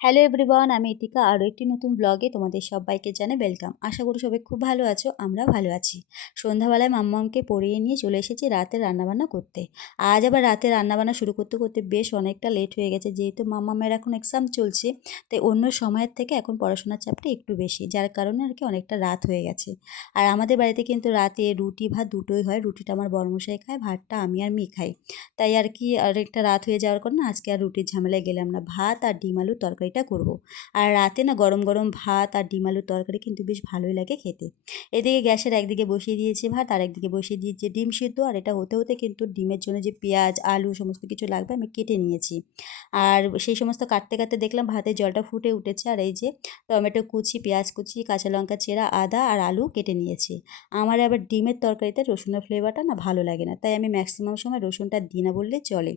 Hello everyone, আমি ইতিকা। আরও একটি নতুন ব্লগে তোমাদের সবাইকে জানাই ওয়েলকাম। আশা করি সবাই খুব ভালো আছো, আমরা ভালো আছি। সন্ধ্যাবেলায় মাম্মামকে পড়িয়ে নিয়ে চলে এসেছি রাতে রান্নাবান্না করতে। আজ আবার রাতে রান্নাবান্না শুরু করতে করতে বেশ অনেকটা লেট হয়ে গেছে, যেহেতু মাম্মামের এখন এক্সাম চলছে। তাই অন্য সময়ের থেকে এখন পড়াশোনার চাপটা একটু বেশি, যার কারণে আর কি অনেকটা রাত হয়ে গেছে। আর আমাদের বাড়িতে কিন্তু রাতে রুটি ভাত দুটোই হয়। রুটিটা আমার বড়মশাই খায়, ভাতটা আমি আর মেয়ে খাই। তাই আর কি অনেকটা রাত হয়ে যাওয়ার কারণে আজকে আর রুটির ঝামেলায় গেলাম না, ভাত আর ডিম আলুর তরকারিটা করব। আর রাতে না গরম গরম ভাত আর ডিম আলুর তরকারি কিন্তু বেশ ভালোই লাগে খেতে। এদিকে গ্যাসের একদিকে বসিয়ে দিয়েছি ভাত, আর একদিকে বসিয়ে দিয়েছি ডিম সিদ্ধ। আর এটা হতে হতে কিন্তু ডিমের জন্য যে পেঁয়াজ আলু সমস্ত কিছু লাগবে আমি কেটে নিয়েছি। আর সেই সমস্ত কাটতে কাটতে দেখলাম ভাতের জলটা ফুটে উঠেছে। আর এই যে টমেটো কুচি, পেঁয়াজ কুচি, কাঁচা লঙ্কা চেরা, আদা আর আলু কেটে নিয়েছি। আমার আবার ডিমের তরকারিতে রসুনের ফ্লেভারটা না ভালো লাগে না, তাই আমি ম্যাক্সিমাম সময় রসুনটা দিই না বললে চলে।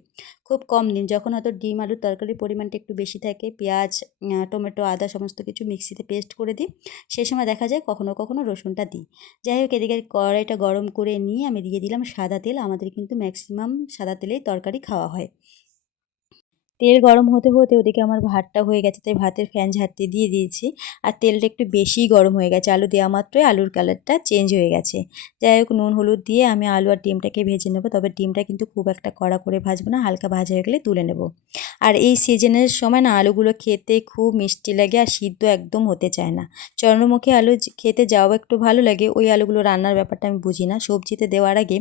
খুব কম দিন, যখন হয়তো ডিম আলুর তরকারির পরিমাণটা একটু বেশি থাকে, পেঁয়াজ টমেটো আদা সমস্ত কিছু মিক্সিতে পেস্ট করে দিই, সেই সময় দেখা যায় কখনো কখনো রসুনটা দিই। যাই হোক, এদিকে কড়াইটা গরম করে নিয়ে আমি দিয়ে দিলাম সাদা তেল। আমাদের কিন্তু ম্যাক্সিমাম সাদা তেলেই তরকারি খাওয়া হয়। তেল গরম হতে হতে ওদিকে আমার ভাতটা হয়ে গেছে, তাই ভাতের ফ্যান ঝাড়তে দিয়ে দিয়েছি। আর তেলটা একটু বেশিই গরম হয়ে গেছে, আলু দেওয়া মাত্রই আলুর কালারটা চেঞ্জ হয়ে গেছে। যাই হোক, নুন হলুদ দিয়ে আমি আলু আর ডিমটাকে ভেজে নেবো, তবে ডিমটা কিন্তু খুব একটা কড়া করে ভাজবো না, হালকা ভাজা হয়ে গেলে তুলে নেব। আর এই সিজনের সময় না আলুগুলো খেতে খুব মিষ্টি লাগে, আর সিদ্ধ একদম হতে চায় না। চন্দ্রমুখী আলু খেতে যাও একটু ভালো লাগে, ওই আলুগুলো রান্নার ব্যাপারটা আমি বুঝি না। সবজিতে দেওয়ার আগে,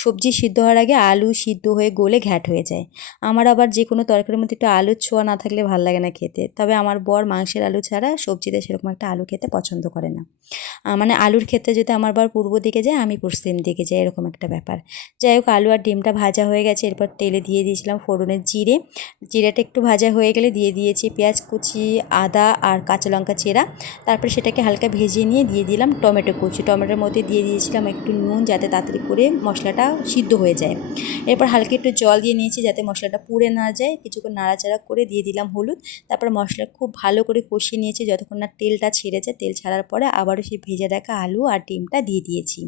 সবজি সিদ্ধ হওয়ার আগে আলু সিদ্ধ হয়ে গলে ঘ্যাট হয়ে যায়। আমার আবার যে কোনো তরকারির মধ্যে একটু আলুর ছোঁয়া না থাকলে ভালো লাগে না খেতে। তবে আমার বর মাংসের আলু ছাড়া সবজিতে সেরকম একটা আলু খেতে পছন্দ করে না। মানে আলুর ক্ষেত্রে যদি আমার বর পূর্ব দিকে যায়, আমি পশ্চিম দিকে যাই, এরকম একটা ব্যাপার। যাই হোক, আলু আর ডিমটা ভাজা হয়ে গেছে। এরপর তেলে দিয়ে দিয়েছিলাম ফোড়নের জিরে। জিরেটা একটু ভাজা হয়ে গেলে দিয়ে দিয়েছি পেঁয়াজ কুচি, আদা আর কাঁচা লঙ্কা চেরা। তারপরে সেটাকে হালকা ভেজে নিয়ে দিয়ে দিলাম টমেটো কুচি। টমেটোর মধ্যে দিয়ে দিয়েছিলাম একটু নুন, যাতে তাড়াতাড়ি করে মশলাটা সিদ্ধ হয়ে যায়। এরপর হালকা একটু জল দিয়ে নিয়েছি যাতে মশলাটা পুড়ে না যায়। কিছুক্ষণ নাড়াচাড়া করে দিয়ে দিলাম হলুদ। তারপর মশলা খুব ভালো করে কষিয়ে নিয়েছি যতক্ষণ না তেলটা ছেড়েছে। তেল ছাড়ার পরে আবারও সেই ভেজে রাখা আলু আর ডিমটা দিয়ে দিয়েছি।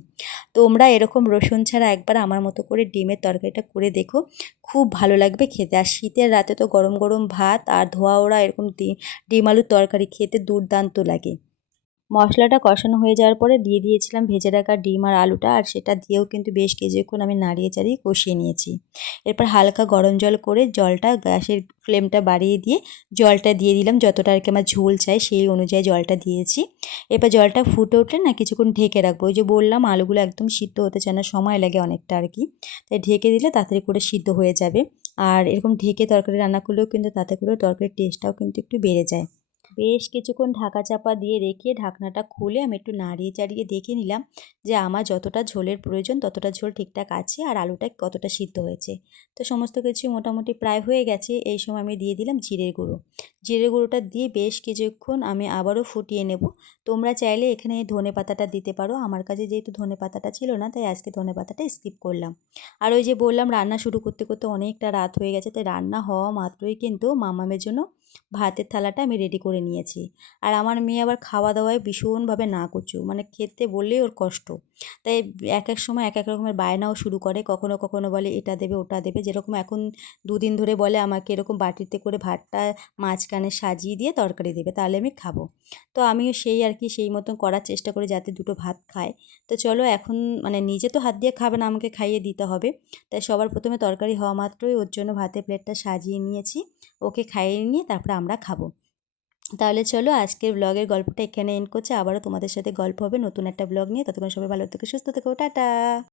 তোমরা এরকম রসুন ছাড়া একবার আমার মতো করে ডিমের তরকারিটা করে দেখো, খুব ভালো লাগবে খেতে। আর শীতের রাতে তো গরম গরম ভাত আর ধোয়া ওড়া এরকম ডিম আলুর তরকারি খেতে দুর্দান্ত লাগে। মশলাটা কষানো হয়ে যাওয়ার পরে দিয়ে দিয়েছিলাম ভেজে রাখা ডিম আর আলুটা, আর সেটা দিয়েও কিন্তু বেশ কিছুক্ষণ আমি নাড়িয়ে চাড়িয়ে কষিয়ে নিয়েছি। এরপর হালকা গরম জল করে জলটা, গ্যাসের ফ্লেমটা বাড়িয়ে দিয়ে জলটা দিয়ে দিলাম যতটা আর কি আমার ঝোল চাই, সেই অনুযায়ী জলটা দিয়েছি। এরপর জলটা ফুটে উঠলে না কিছুক্ষণ ঢেকে রাখবো। ওই যে বললাম আলুগুলো একদম সিদ্ধ হতে চায় না, সময় লাগে অনেকটা আর কি। তাই ঢেকে দিলে তাড়াতাড়ি করে সিদ্ধ হয়ে যাবে। আর এরকম ঢেকে তরকারি রান্না করলেও কিন্তু তাতে করে তরকারির টেস্টটাও কিন্তু একটু বেড়ে যায়। বেশ কিছুক্ষণ ঢাকা চাপা দিয়ে রেখে ঢাকনাটা খুলে আমি একটু নাড়িয়ে চাড়িয়ে দেখে নিলাম যে আমার যতটা ঝোলের প্রয়োজন ততটা ঝোল ঠিকঠাক আছে, আর আলুটা কতটা সিদ্ধ হয়েছে। তো সমস্ত কিছু মোটামুটি প্রায় হয়ে গেছে। এই সময় আমি দিয়ে দিলাম জিরের গুঁড়ো। জিরের গুঁড়োটা দিয়ে বেশ কিছুক্ষণ আমি আবারও ফুটিয়ে নেব। তোমরা চাইলে এখানে ধনে পাতাটা দিতে পারো, আমার কাছে যেহেতু ধনে পাতাটা ছিল না, তাই আজকে ধনে পাতাটা স্কিপ করলাম। আর ওই যে বললাম রান্না শুরু করতে করতে অনেকটা রাত হয়ে গেছে, তাই রান্না হওয়া মাত্রই কিন্তু মামামের জন্য ভাতের থালাটা আমি রেডি করে নিয়েছি। আর আমার মেয়ে আবার খাওয়া দাওয়ায় ভীষণভাবে নাকচু, মানে খেতে বললেই ওর কষ্ট। তাই এক এক সময় এক এক রকমের বায়নাও শুরু করে, কখনো কখনো বলে এটা দেবে ওটা দেবে। যেরকম এখন দুদিন ধরে বলে আমাকে এরকম বাটিতে করে ভাতটা মাঝখানে সাজিয়ে দিয়ে তরকারি দেবে, তাহলে আমি খাবো। তো আমিও সেই আর কি সেই মতন করার চেষ্টা করি যাতে দুটো ভাত খায়। তো চলো, এখন মানে নিজে তো হাত দিয়ে খাবে না, আমাকে খাইয়ে দিতে হবে। তাই সবার প্রথমে তরকারি হওয়া মাত্রই ওর জন্য ভাতের প্লেটটা সাজিয়ে নিয়েছি, ওকে খাইয়ে নিয়ে তারপরে আমরা খাবো। তাহলে চলো, আজকের ব্লগের গল্পটা এখানে এন্ড করছি। আবারও তোমাদের সাথে গল্প হবে নতুন একটা ব্লগ নিয়ে। ততক্ষণ সবাই ভালো থেকো, সুস্থ থেকো, টাটা।